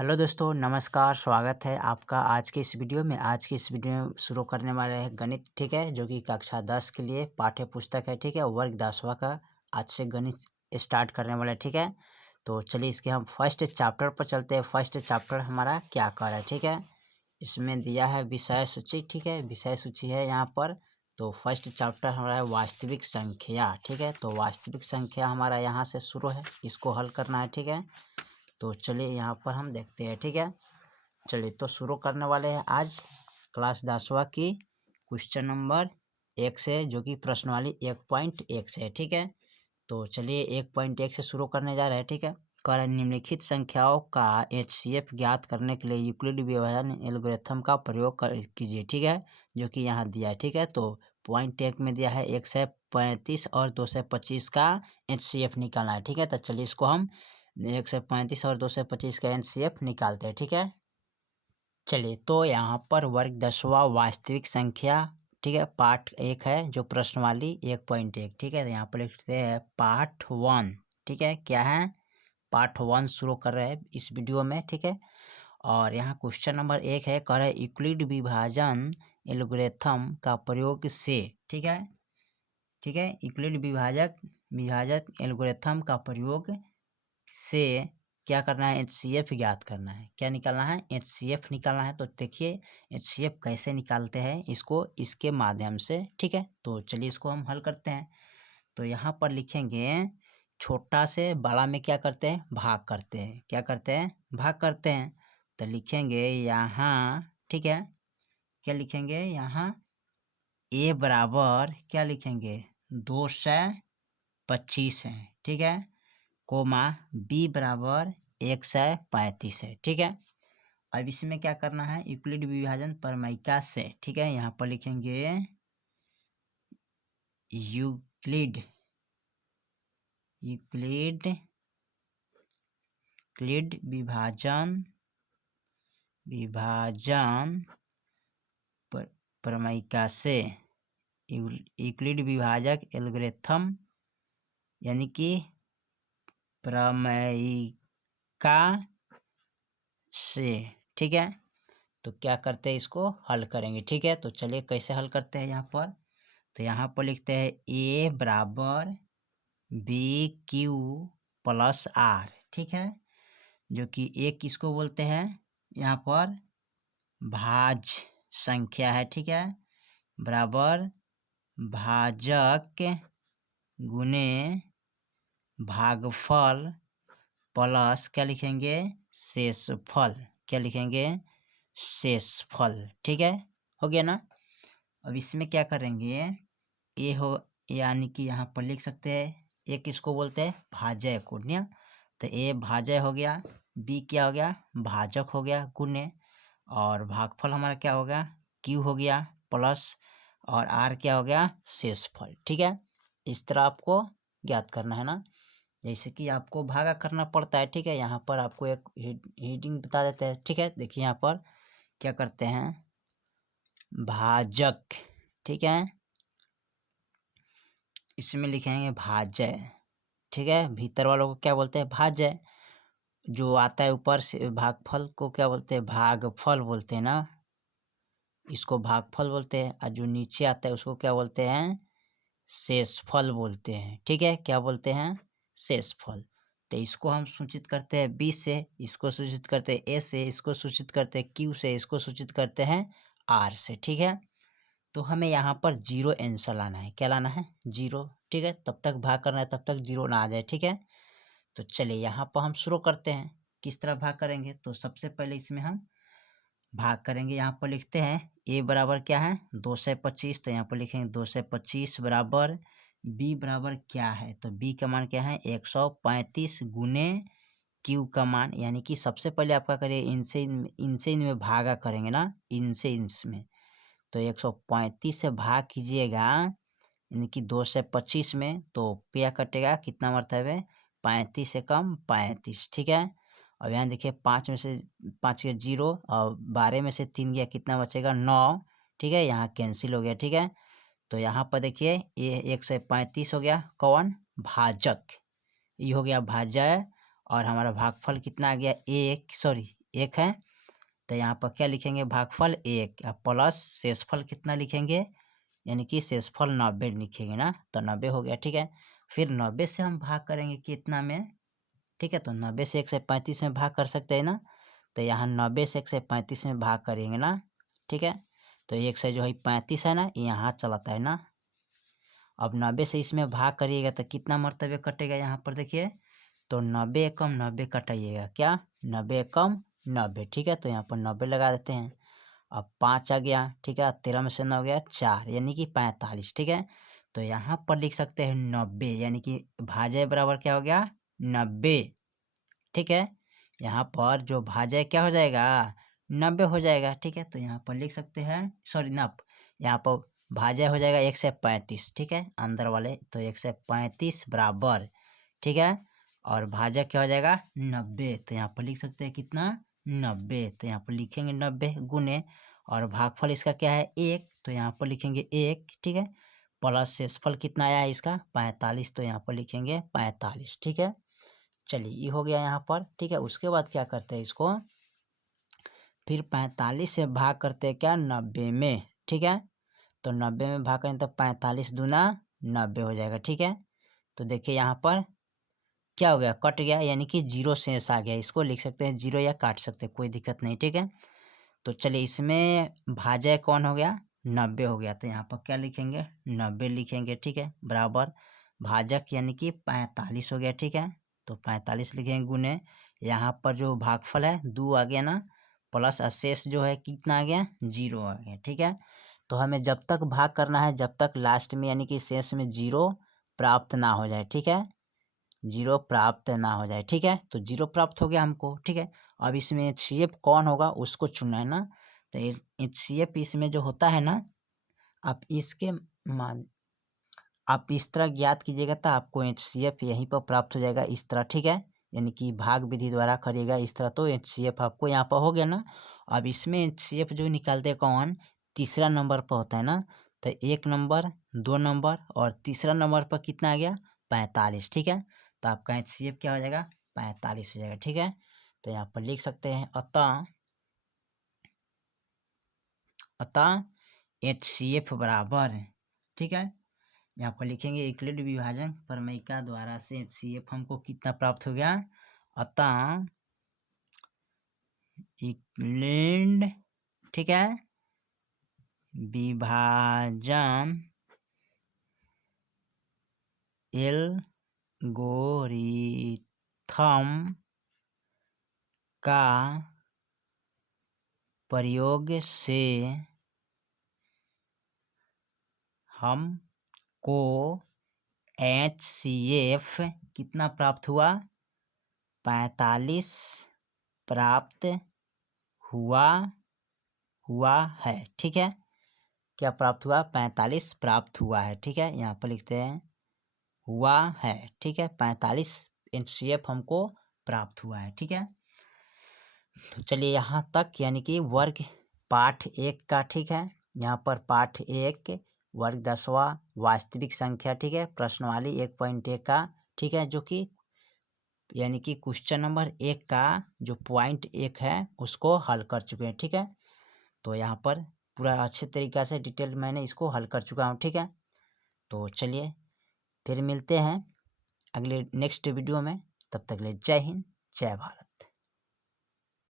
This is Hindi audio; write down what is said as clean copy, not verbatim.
हेलो दोस्तों, नमस्कार। स्वागत है आपका आज के इस वीडियो में। आज की इस वीडियो में शुरू करने वाले हैं गणित, ठीक है, जो कि कक्षा 10 के लिए पाठ्य पुस्तक है, ठीक है, वर्ग 10वां का। आज से गणित स्टार्ट करने वाले हैं, ठीक है। तो चलिए इसके हम फर्स्ट चैप्टर पर चलते हैं। फर्स्ट चैप्टर हमारा क्या कर रहा है, ठीक है। इसमें दिया है विषय सूची, ठीक है, विषय सूची है यहाँ पर। तो फर्स्ट चैप्टर हमारा है वास्तविक संख्या, ठीक है। तो वास्तविक संख्या हमारा यहाँ से शुरू है, इसको हल करना है, ठीक है। तो चलिए यहाँ पर हम देखते हैं, ठीक है। चलिए तो शुरू करने वाले हैं आज क्लास 10वां की क्वेश्चन नंबर 1 से, जो कि प्रश्नावली 1.1 से है, ठीक है। तो चलिए 1.1 से शुरू करने जा रहे हैं, ठीक है। कर निम्नलिखित संख्याओं का HCF ज्ञात करने के लिए यूक्लिड विभाजन एल्गोरिथम का प्रयोग कीजिए, ठीक है, जो कि यहाँ दिया है, ठीक है। तो पॉइंट 1 में दिया है 135 और 225 का HCF निकालना है, ठीक है। तो चलिए इसको हम 135 और 225 का HCF निकालते हैं, ठीक है। चलिए तो यहाँ पर वर्ग 10वां वास्तविक संख्या, ठीक है, पार्ट 1 है, जो प्रश्नावली 1.1, ठीक है। तो यहाँ पर लिखते हैं पार्ट 1, ठीक है। क्या है? पार्ट 1 शुरू कर रहे हैं इस वीडियो में, ठीक है। और यहाँ क्वेश्चन नंबर 1 है, कह रहा है यूक्लिड विभाजन एल्गोरिथम का प्रयोग से, ठीक है, ठीक है, यूक्लिड विभाजक एल्गोरिथम का प्रयोग से क्या करना है? HCF ज्ञात करना है। क्या निकालना है? HCF निकालना है। तो देखिए HCF कैसे निकालते हैं इसको, इसके माध्यम से, ठीक है। तो चलिए इसको हम हल करते हैं। तो यहाँ पर लिखेंगे छोटा से बड़ा में क्या करते हैं? भाग करते हैं। क्या करते हैं? भाग करते हैं। तो लिखेंगे यहाँ, ठीक है, क्या लिखेंगे यहाँ? A बराबर क्या लिखेंगे? 225 है, ठीक है, कोमा B बराबर 135 है, ठीक है। अब इसमें क्या करना है? यूक्लिड विभाजन प्रमेयिका से, ठीक है, यहाँ पर लिखेंगे यूक्लिड विभाजन प्रमेयिका से यूक्लिड विभाजक एल्गोरिथम यानी कि प्रमेयिका से, ठीक है। तो क्या करते हैं? इसको हल करेंगे, ठीक है। तो चलिए कैसे हल करते हैं यहाँ पर। तो यहाँ पर लिखते हैं A बराबर BQ प्लस R, ठीक है, जो कि A किसको बोलते हैं? यहाँ पर भाज्य संख्या है, ठीक है, बराबर भाजक गुने भागफल प्लस क्या लिखेंगे? शेषफल। क्या लिखेंगे? शेषफल, ठीक है, हो गया ना। अब इसमें क्या करेंगे? ए हो, यानी कि यहाँ पर लिख सकते हैं ए किसको बोलते हैं? भाज्य गुण्य। तो ए भाज्य हो गया, बी क्या हो गया? भाजक हो गया गुण्य, और भागफल हमारा क्या हो गया? क्यू हो गया प्लस, और आर क्या हो गया? शेषफल, ठीक है। इस तरह आपको ज्ञात करना है ना, जैसे कि आपको भागा करना पड़ता है, ठीक है। यहाँ पर आपको एक हीटिंग बता देते हैं, ठीक है। देखिए यहाँ पर क्या करते हैं? भाजक, ठीक है, इसमें लिखेंगे भाज्य, ठीक है। भीतर वालों को क्या बोलते हैं? भाज्य। जो आता है ऊपर से भागफल को क्या बोलते हैं? भागफल बोलते हैं ना, इसको भागफल बोलते हैं। और जो नीचे आता है उसको क्या बोलते हैं? शेषफल बोलते हैं, ठीक है। क्या बोलते हैं? शेषफल। तो इसको हम सूचित करते हैं B से, इसको सूचित करते हैं A से, इसको सूचित करते हैं Q से, इसको सूचित करते हैं R से, ठीक है। तो हमें यहाँ पर 0 आंसर लाना है। क्या लाना है? 0, ठीक है। तब तक भाग करना है तब तक 0 ना आ जाए, ठीक है। तो चलिए यहाँ पर हम शुरू करते हैं। किस तरह भाग करेंगे? तो सबसे पहले इसमें हम भाग करेंगे। यहाँ पर लिखते हैं A बराबर क्या है? 225। तो यहाँ पर लिखेंगे 225 बराबर B बराबर क्या है? तो B का मान क्या है? 135 गुने Q का मान, यानी कि सबसे पहले आपका करिए इनसे इनमें भागा करेंगे ना, इनसे इसमें। तो 135 से भाग कीजिएगा, यानी कि 225 में, तो क्या कटेगा? कितना मरतब है? 35 से कम 35, ठीक है। अब यहाँ देखिए 5 में से 5 गया 0, और 12 में से 3 गया, कितना बचेगा? 9, ठीक है। यहाँ कैंसिल हो गया, ठीक है। तो यहाँ पर देखिए ये 135 हो गया, कौन? भाजक, ये हो गया भाज्य। और हमारा भागफल कितना आ गया? 1, सॉरी 1 है, तो यहाँ पर क्या लिखेंगे, भागफल 1 प्लस शेषफल कितना लिखेंगे, यानी कि शेषफल 90 लिखेंगे ना, तो 90 हो गया। ठीक है, फिर 90 से हम भाग करेंगे कितना में, ठीक है, तो 90 से 135 में भाग कर सकते हैं ना, तो यहाँ 90 से 135 में भाग करेंगे ना। ठीक है, तो 1 से जो है 35 है ना, यहाँ चलाता है ना। अब 90 से इसमें भाग करिएगा तो कितना मरतबे कटेगा, यहाँ पर देखिए, तो 90 एकम 90 कटाइएगा, क्या 90 एकम 90। ठीक है, तो यहाँ पर 90 लगा देते हैं। अब 5 आ गया, ठीक है, 13 में से 9 गया 4, यानी कि 45। ठीक है, तो यहाँ पर लिख सकते हैं 90, यानी कि भाज्य बराबर क्या हो गया, 90। ठीक है, यहाँ पर जो भाज्य क्या हो जाएगा, 90 हो जाएगा। ठीक है, तो यहाँ पर लिख सकते हैं, सॉरी नप, यहाँ पर भाज्य हो जाएगा 135। ठीक है, अंदर वाले, तो 135 बराबर, ठीक है, और भाजक क्या हो जाएगा 90, तो यहाँ पर लिख सकते हैं कितना 90, तो यहाँ पर लिखेंगे 90 गुने, और भागफल इसका क्या है 1, तो यहाँ पर लिखेंगे 1। ठीक है, प्लस शेषफल कितना आया है इसका 45, तो यहाँ पर लिखेंगे 45। ठीक है, चलिए ये हो गया यहाँ पर। ठीक है, उसके बाद क्या करते हैं इसको, फिर 45 से भाग करते हैं क्या 90 में। ठीक है, तो 90 में भाग करें तो 45 दूना 90 हो जाएगा। ठीक है, तो देखिए यहाँ पर क्या हो गया, कट गया, यानी कि 0 शेष आ गया। इसको लिख सकते हैं 0 या काट सकते हैं, कोई दिक्कत नहीं। ठीक है, तो चलिए इसमें भाज्य कौन हो गया 90 हो गया, तो यहाँ पर क्या लिखेंगे 90 लिखेंगे। ठीक है, बराबर भाजक यानी कि 45 हो गया। ठीक है, तो 45 लिखेंगे गुने, यहाँ पर जो भागफल है 2 आ गया ना, प्लस अशेष जो है कितना आ गया 0 आ गया। ठीक है, तो हमें जब तक भाग करना है जब तक लास्ट में यानी कि शेष में 0 प्राप्त ना हो जाए। ठीक है, 0 प्राप्त ना हो जाए। ठीक है, तो 0 प्राप्त हो गया हमको। ठीक है, अब इसमें HCF कौन होगा उसको चुनना है ना, तो HCF इसमें जो होता है ना, आप इसके मान आप इस तरह ज्ञात कीजिएगा तो आपको HCF यहीं पर प्राप्त हो जाएगा, इस तरह। ठीक है, यानी कि भाग विधि द्वारा करिएगा इस तरह, तो HCF आपको यहाँ पर हो गया ना। अब इसमें HCF जो निकालते हैं कौन, तीसरा नंबर पर होता है ना, तो 1 नंबर 2 नंबर और तीसरा नंबर पर कितना आ गया 45। ठीक है, तो आपका HCF क्या हो जाएगा 45 हो जाएगा। ठीक है, तो यहाँ पर लिख सकते हैं अतः HCF बराबर, ठीक है, यहाँ पर लिखेंगे यूक्लिड विभाजन प्रमेयिका द्वारा से HCF हमको कितना प्राप्त हो गया, अतः यूक्लिड, ठीक है, विभाजन एल्गोरिथम का प्रयोग से हमको HCF कितना प्राप्त हुआ 45 प्राप्त हुआ है। ठीक है, क्या प्राप्त हुआ 45 प्राप्त हुआ है। ठीक है, यहाँ पर लिखते हैं हुआ है। ठीक है, 45 HCF हमको प्राप्त हुआ है। ठीक है, तो चलिए यहाँ तक यानी कि वर्ग पाठ 1 का। ठीक है, यहाँ पर पाठ 1 वर्ग 10वां वास्तविक संख्या, ठीक है, प्रश्नवाली 1.1 का, ठीक है, जो कि यानी कि क्वेश्चन नंबर 1 का जो पॉइंट 1 है उसको हल कर चुके हैं। ठीक है, तो यहाँ पर पूरा अच्छे तरीक़ा से डिटेल मैंने इसको हल कर चुका हूँ। ठीक है, तो चलिए फिर मिलते हैं अगले नेक्स्ट वीडियो में, तब तक के लिए जय हिंद जय भारत।